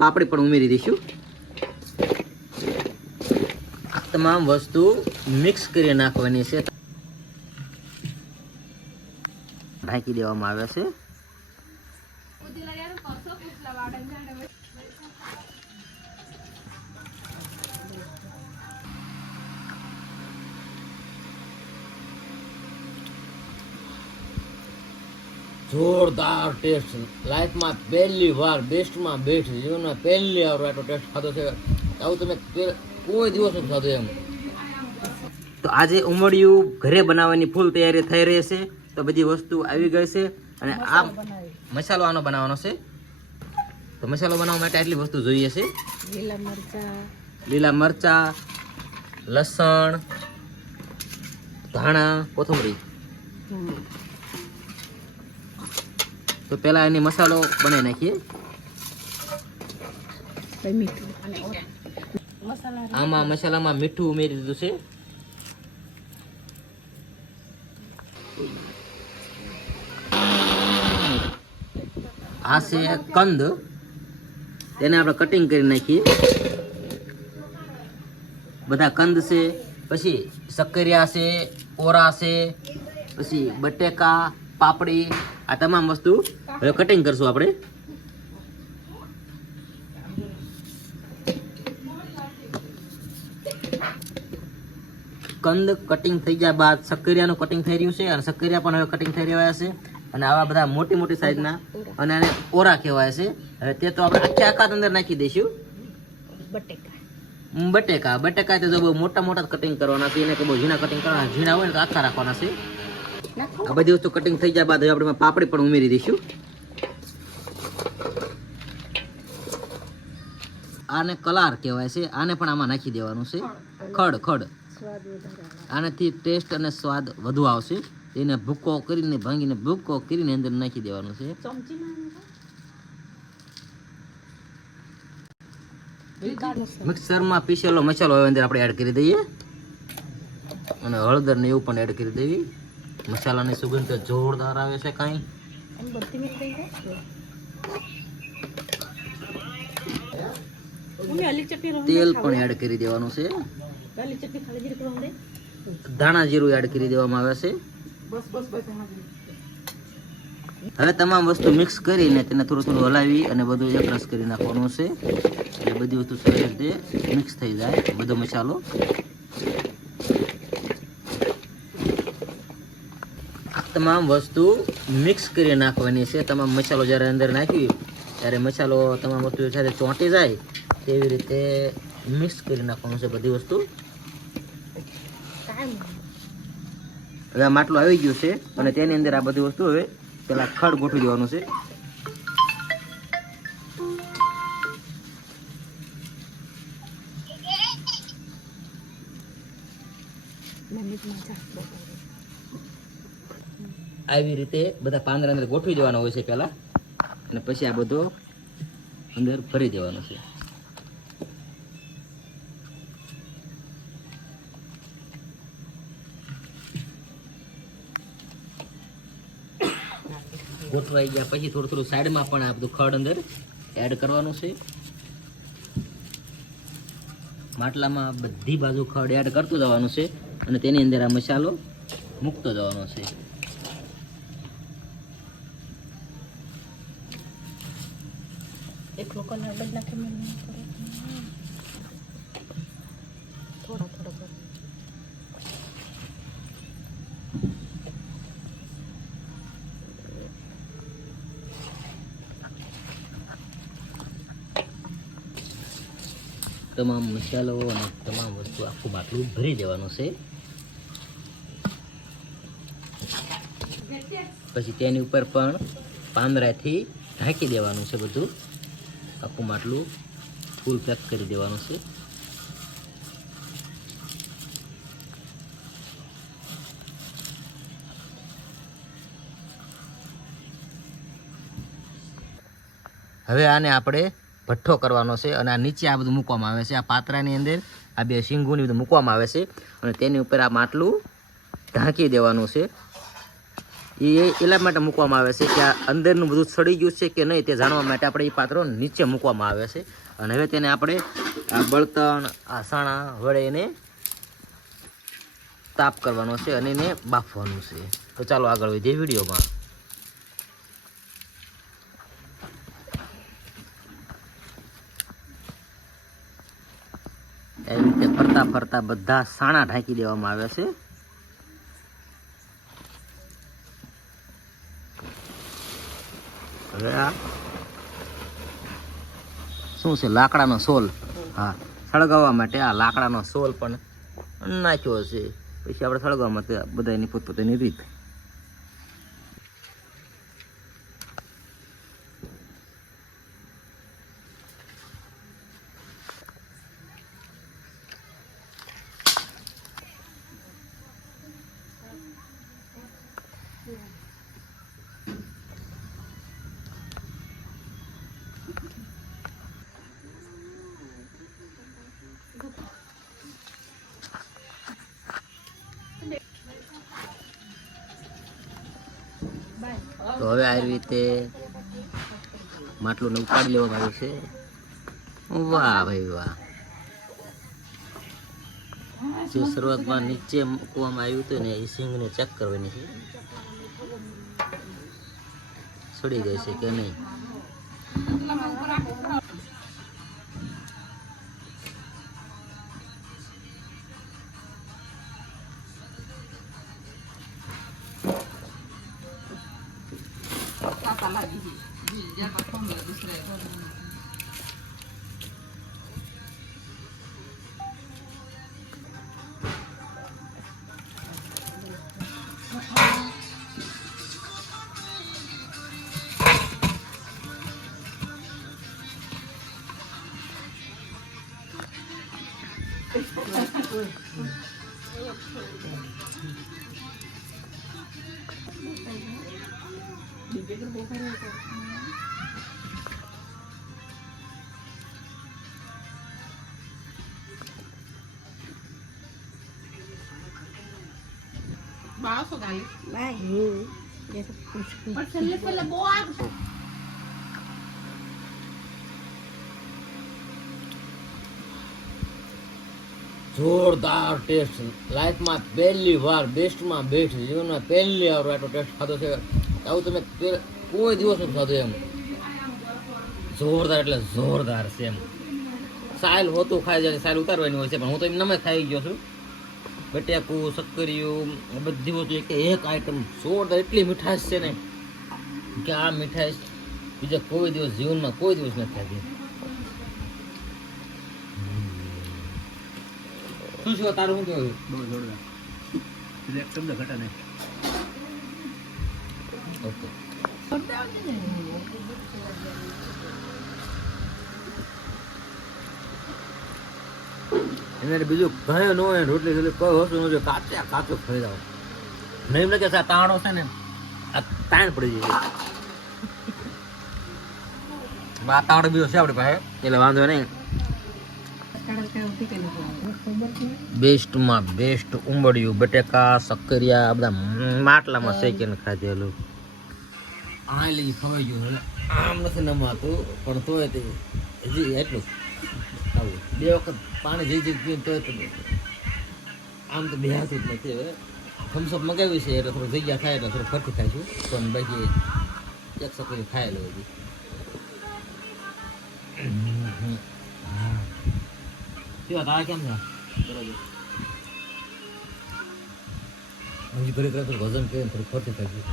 પાપડી પણ ઉમેરી દઈશું. તમામ વસ્તુ મિક્સ કરી નાખવાની છે. ઢાંકી દેવામાં આવે છે. જોરદાર ટેસ્ટ, લાઈફમાં પહેલી વાર બેસ્ટમાં બેસ્ટ, જીવનમાં પહેલી વાર આટલો ટેસ્ટ ખાધો છે. આવું તમે કોઈ દિવસ નથી ખાધું એમ. તો આજે ઉમળિયું ઘરે બનાવવાની ફૂલ તૈયારી થઈ રહી છે. તો બધી વસ્તુ આવી ગઈ છે અને આ મસાલો આનો બનાવવાનો છે. તો મસાલો બનાવવા માટે આટલી વસ્તુ જોઈએ છે. લીલા મરચા, લસણ, ધાણા, કોથમરી. તો પેલા એની મસાલો બનાવી નાખીએ. આમાં મસાલામાં મીઠું ઉમેરી દીધું છે. આ છે કંદ, તેને આપણે કટિંગ કરી નાખીએ. બધા કંદ છે, પછી શક્કરિયા છે, ઓરા છે, પછી બટેકા, પાપડી, આ તમામ વસ્તુ હવે કટિંગ કરશું આપણે. કંદ કટિંગ થઈ ગયા બાદ શક્કરિયાનું કટિંગ થઈ રહ્યું છે અને શક્કરિયા પણ હવે કટિંગ થઈ રહ્યા છે. અને આવા બધા મોટી મોટી સાઈઝના અને આને ઓરા કહેવાય છે. હવે તે તો આપણે આખા અંદર નાખી દઈશું. બટેકા તો જો બહુ મોટા મોટા કટિંગ કરવાના છે, એને કે બહુ ઝીણા કટિંગ કરવાના. ઝીણા હોય ને તો આખા રાખવાના છે. આ બધી વસ્તુ કટિંગ થઈ ગયા બાદ હવે આપણે પાપડી પણ ઉમેરી દઈશું. આને કલાર કહેવાય છે. આને પણ આમાં નાખી દેવાનું છે. ખડ આનાથી ટેસ્ટ અને સ્વાદ વધુ આવશે. એને ભૂકો કરીને ભાંગીને ભૂકો કરીને અંદર નાખી દેવાનું છે. મિક્સરમાં પીસેલો મસાલો હવે અંદર આપણે એડ કરી દઈએ અને હળદર ને એવું પણ એડ કરી દેવી. મસાલાની સુગંધ તો જોરદાર આવે છે. કાંઈ તેલ પણ એડ કરી દેવાનું છે. ધાણા જીરું એડ કરી દેવામાં આવે છે. હવે તમામ વસ્તુ મિક્સ કરીને તેને થોડું હલાવી અને બધું એકરસ કરી નાખવાનું છે. એટલે બધી વસ્તુ સરસ રીતે મિક્સ થઈ જાય બધો મસાલો. તમામ વસ્તુ મિક્સ કરી નાખવાની છે. તમામ મસાલો જ્યારે અંદર નાખી ત્યારે મસાલો તમામ વસ્તુ સાથે ચોંટી જાય તેવી રીતે મિક્સ કરી નાખવાનું છે બધી વસ્તુ. હવે આ માટલું આવી ગયું છે અને તેની અંદર આ બધી વસ્તુ હવે પેલા ખડ ગોઠવી દેવાનું છે. આવી રીતે બધા પાંદડા અંદર ગોઠવી દેવાના હોય છે પેલા, અને પછી આ બધો અંદર ભરી દેવાનો છે. ગોઠવાઈ ગયા પછી થોડું સાઈડમાં પણ આ બધું ખડ અંદર એડ કરવાનું છે. માટલામાં બધી બાજુ ખડ એડ કરતું જવાનું છે અને તેની અંદર આ મસાલો મૂકતો જવાનો છે. તમામ મસાલો અને તમામ વસ્તુ આખું માટલું ભરી દેવાનું છે. પછી તેની ઉપર પણ પાંદડાથી ઢાંકી દેવાનું છે. બધું આખું માટલું ફૂલ પેક કરી દેવાનું છે. હવે આને આપણે ભઠ્ઠો કરવાનો છે અને આ નીચે આ બધું મૂકવામાં આવે છે. આ પાત્રાની અંદર આ બે શીંગુની બધું મૂકવામાં આવે છે અને તેની ઉપર આ માટલું ઢાંકી દેવાનું છે. એ એટલા માટે મૂકવામાં આવે છે કે આ અંદરનું બધું સડી ગયું છે કે નહીં તે જાણવા માટે આપણે એ પાત્રો નીચે મૂકવામાં આવે છે. અને હવે તેને આપણે આ બળતણ આ સાણા વડે એને તાપ કરવાનો છે અને એને બાફવાનું છે. તો ચાલો આગળ વધીએ વિડીયોમાં. એવી રીતે ફરતા ફરતા બધા સાણા ઢાંકી દેવામાં આવે છે. હવે આ શું છે? લાકડાનો સોલ. હા, સળગાવવા માટે આ લાકડાનો સોલ પણ નાખ્યો છે. પછી આપણે સળગાવવા માટે બધા એની પોતપોતાની રીત. તો હવે આ રીતે માટલું ઉપાડી લેવામાં આવ્યું છે. વાહ ભાઈ વાહ! જે શરૂઆતમાં નીચે મૂકવામાં આવ્યું હતું ને એ સિંગને ચેક કરવાની છે, સડી ગઈ છે કે નહીં. Baso kali. Baik. Pasal pala buat. જોરદાર ટેસ્ટ. લાઈફમાં પહેલી વાર બેસ્ટમાં બેસ્ટ, જીવનમાં પહેલી વાર આટલો ટેસ્ટ ખાધો છે. આવું તમે કોઈ દિવસ નથી ખાધું એમ. જોરદાર એટલે જોરદાર છે એમ. સાયલ હોતું ખાઈ જાય, સાયલ ઉતારવાની હોય છે, પણ હું તો એમ ખાઈ ગયો છું. બટેકું, સક્કરિયું, બધી વસ્તુ એક આઈટમ જોરદાર. એટલી મીઠાશ છે ને કે આ મીઠાશ બીજા કોઈ દિવસ જીવનમાં કોઈ દિવસ નથી ખાધી. શું છે તારું? શું કહેવું? બહુ જોરદાર. એક શબ્દ ઘટા નહીં. ઓકે. એને બીજું કહે ન હોય, રોટલી રોટલી કોઈ વસ્તુ ન જોઈએ, કાચું ખાઈ જાવ. નહીં લાગે આ તાણો છે ને આ તાણ પડી જાય. આ તાણો બીજો છે આપણી પાસે, એટલે વાંધો નહીં. બેસ્ટમાં બેસ્ટ ઉંબડિયું, બટેકા, સક્કરિયા આ બધા માટલામાં શેકીને ખાધેલું. આ લઈ ખવાઈ ગયું. આમ નથી નમાતું પણ તોય તે હજી એટલું આવું 2 વખત પાણી જઈ પીને તોય આમ તો બેહાતું જ નથી. હવે થમ્સઅપ મગાવ્યું છે એટલે થોડું જગ્યા થાય એટલે થોડું ફરતી ખાઈશું. પણ બાકી એક સક્કરી ખાયેલો હજી. કેવા તારા કેમ છે? હજી ઘરે વજન કરીને થોડું ફરતી ખાઈશું.